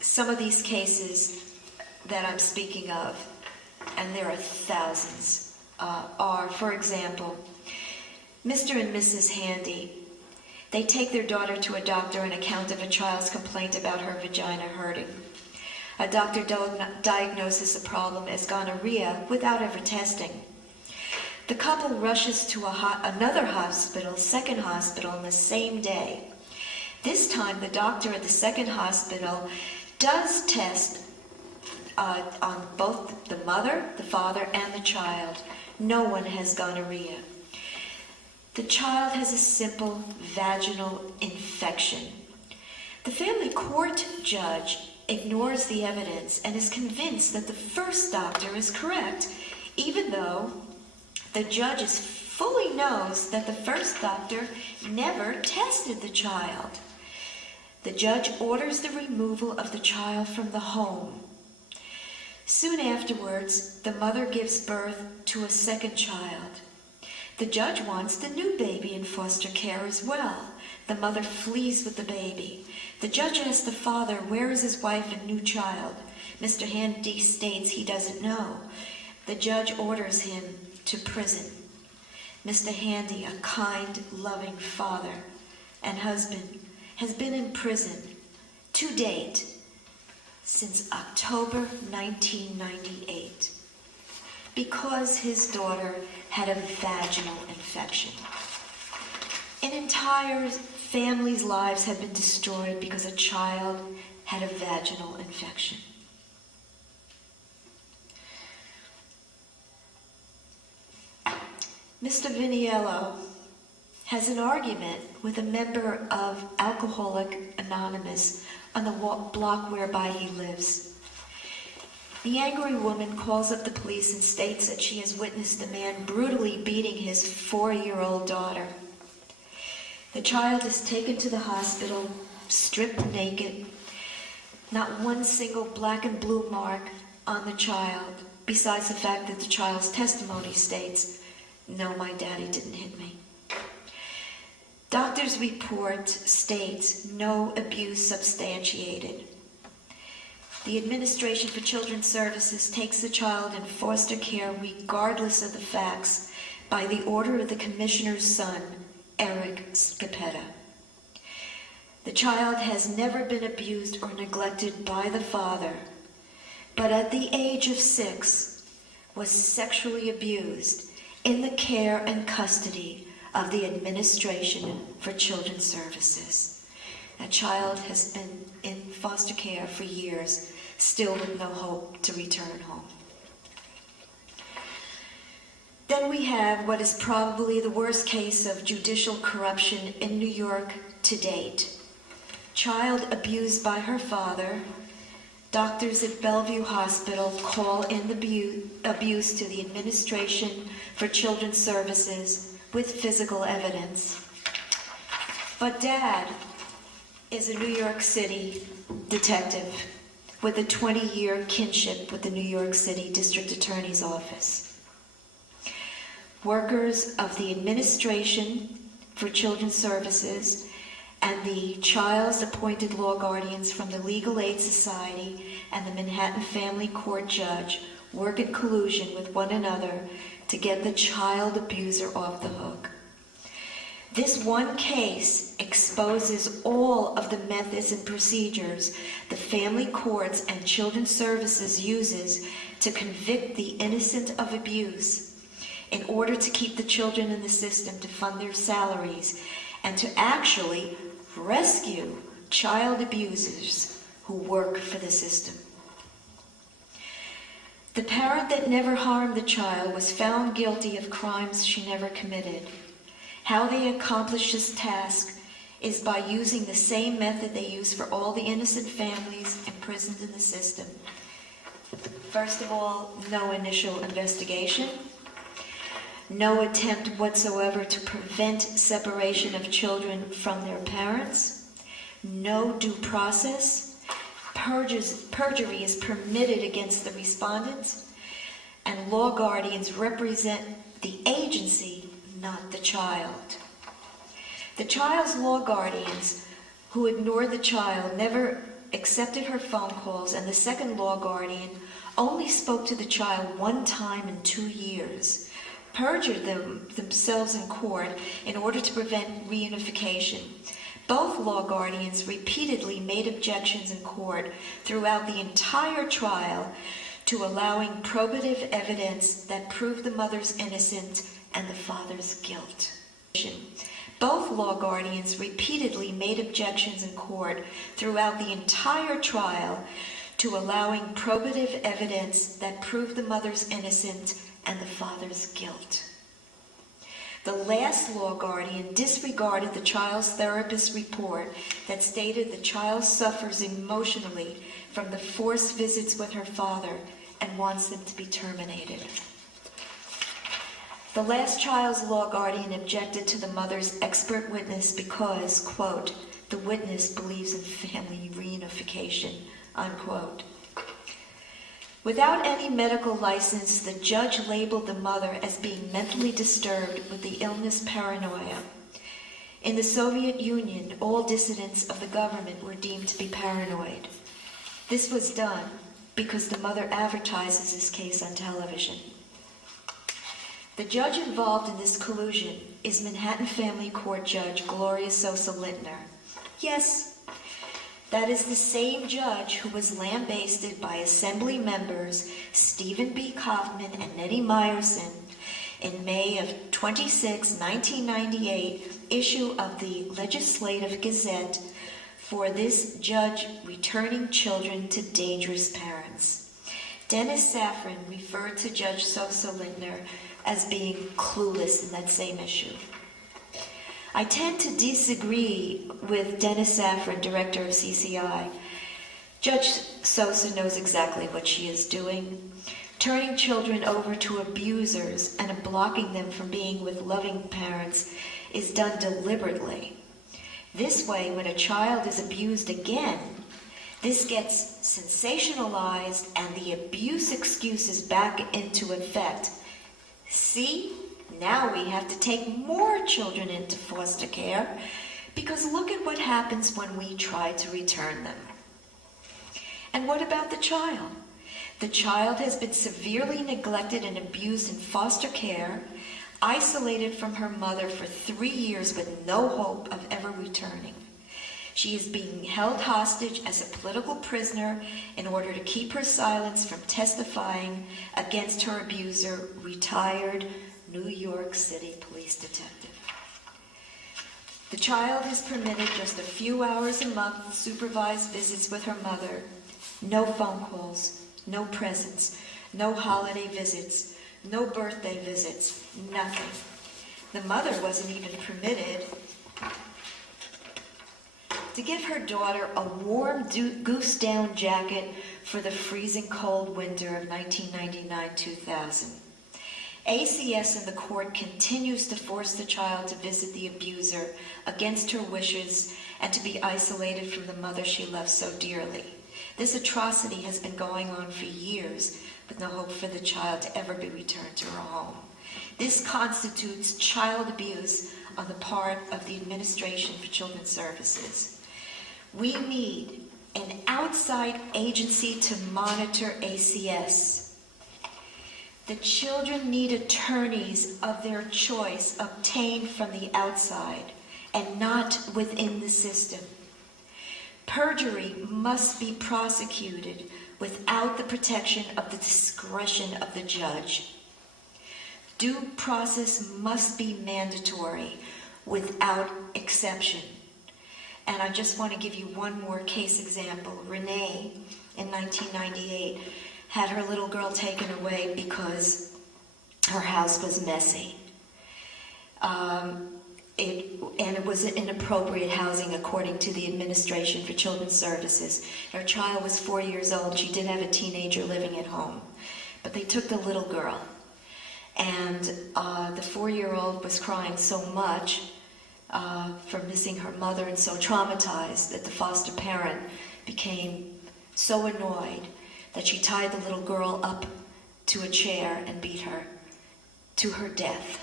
Some of these cases that I'm speaking of, and there are thousands, are, for example, Mr. and Mrs. Handy. They take their daughter to a doctor on account of a child's complaint about her vagina hurting. A doctor diagnoses the problem as gonorrhea without ever testing. The couple rushes to another hospital, second hospital, on the same day. This time, the doctor at the second hospital does test on both the mother, the father, and the child. No one has gonorrhea. The child has a simple vaginal infection. The family court judge ignores the evidence and is convinced that the first doctor is correct, even though the judge fully knows that the first doctor never tested the child. The judge orders the removal of the child from the home. Soon afterwards, the mother gives birth to a second child. The judge wants the new baby in foster care as well. The mother flees with the baby. The judge asks the father, where is his wife and new child? Mr. Handy states he doesn't know. The judge orders him to prison. Mr. Handy, a kind, loving father and husband, has been in prison to date since October 1998 because his daughter had a vaginal infection. An entire family's lives have been destroyed because a child had a vaginal infection. Mr. Viniello has an argument with a member of Alcoholic Anonymous on the block whereby he lives. The angry woman calls up the police and states that she has witnessed a man brutally beating his 4-year-old daughter. The child is taken to the hospital, stripped naked. Not one single black and blue mark on the child, besides the fact that the child's testimony states, "No, my daddy didn't hit me." Doctor's report states no abuse substantiated. The Administration for Children's Services takes the child in foster care regardless of the facts by the order of the commissioner's son, Eric Scapetta. The child has never been abused or neglected by the father, but at the age of 6 was sexually abused in the care and custody of the Administration for Children's Services. A child has been in foster care for years, still with no hope to return home. Then we have what is probably the worst case of judicial corruption in New York to date. Child abused by her father. Doctors at Bellevue Hospital call in the abuse to the Administration for Children's Services with physical evidence. But Dad is a New York City detective with a 20-year kinship with the New York City District Attorney's Office. Workers of the Administration for Children's Services and the child's appointed law guardians from the Legal Aid Society and the Manhattan Family Court judge work in collusion with one another to get the child abuser off the hook. This one case exposes all of the methods and procedures the family courts and children's services uses to convict the innocent of abuse in order to keep the children in the system to fund their salaries and to actually rescue child abusers who work for the system. The parent that never harmed the child was found guilty of crimes she never committed. How they accomplish this task is by using the same method they use for all the innocent families imprisoned in the system. First of all, no initial investigation, no attempt whatsoever to prevent separation of children from their parents, no due process. Perjury is permitted against the respondents, and law guardians represent the agency, not the child. The child's law guardians who ignored the child, never accepted her phone calls, and the second law guardian only spoke to the child one time in 2 years, perjured themselves in court in order to prevent reunification. Both law guardians repeatedly made objections in court throughout the entire trial to allowing probative evidence that proved the mother's innocence and the father's guilt. Both law guardians repeatedly made objections in court throughout the entire trial to allowing probative evidence that proved the mother's innocence and the father's guilt. The last law guardian disregarded the child's therapist's report that stated the child suffers emotionally from the forced visits with her father and wants them to be terminated. The last child's law guardian objected to the mother's expert witness because, quote, the witness believes in family reunification, unquote. Without any medical license, the judge labeled the mother as being mentally disturbed with the illness paranoia. In the Soviet Union, all dissidents of the government were deemed to be paranoid. This was done because the mother advertises this case on television. The judge involved in this collusion is Manhattan Family Court Judge Gloria Sosa Lintner. Yes, that is the same judge who was lambasted by Assembly members Stephen B. Kaufman and Nettie Meyerson in May of 26, 1998, issue of the Legislative Gazette for this judge returning children to dangerous parents. Dennis Safran referred to Judge Sosa Lintner as being clueless in that same issue. I tend to disagree with Dennis Safran, director of CCI. Judge Sosa knows exactly what she is doing. Turning children over to abusers and blocking them from being with loving parents is done deliberately. This way, when a child is abused again, this gets sensationalized and the abuse excuse is back into effect. See, now we have to take more children into foster care because look at what happens when we try to return them. And what about the child? The child has been severely neglected and abused in foster care, isolated from her mother for 3 years with no hope of ever returning. She is being held hostage as a political prisoner in order to keep her silence from testifying against her abuser, retired New York City police detective. The child is permitted just a few hours a month supervised visits with her mother, no phone calls, no presents, no holiday visits, no birthday visits, nothing. The mother wasn't even permitted to give her daughter a warm goose down jacket for the freezing cold winter of 1999-2000. ACS in the court continues to force the child to visit the abuser against her wishes and to be isolated from the mother she loves so dearly. This atrocity has been going on for years with no hope for the child to ever be returned to her home. This constitutes child abuse on the part of the Administration for Children's Services. We need an outside agency to monitor ACS. The children need attorneys of their choice obtained from the outside and not within the system. Perjury must be prosecuted without the protection of the discretion of the judge. Due process must be mandatory without exception. And I just want to give you one more case example. Renee, in 1998, had her little girl taken away because her house was messy. It was inappropriate housing according to the Administration for Children's Services. Her child was 4 years old. She did have a teenager living at home. But they took the little girl. And the 4-year-old was crying so much for missing her mother and so traumatized that the foster parent became so annoyed that she tied the little girl up to a chair and beat her to her death.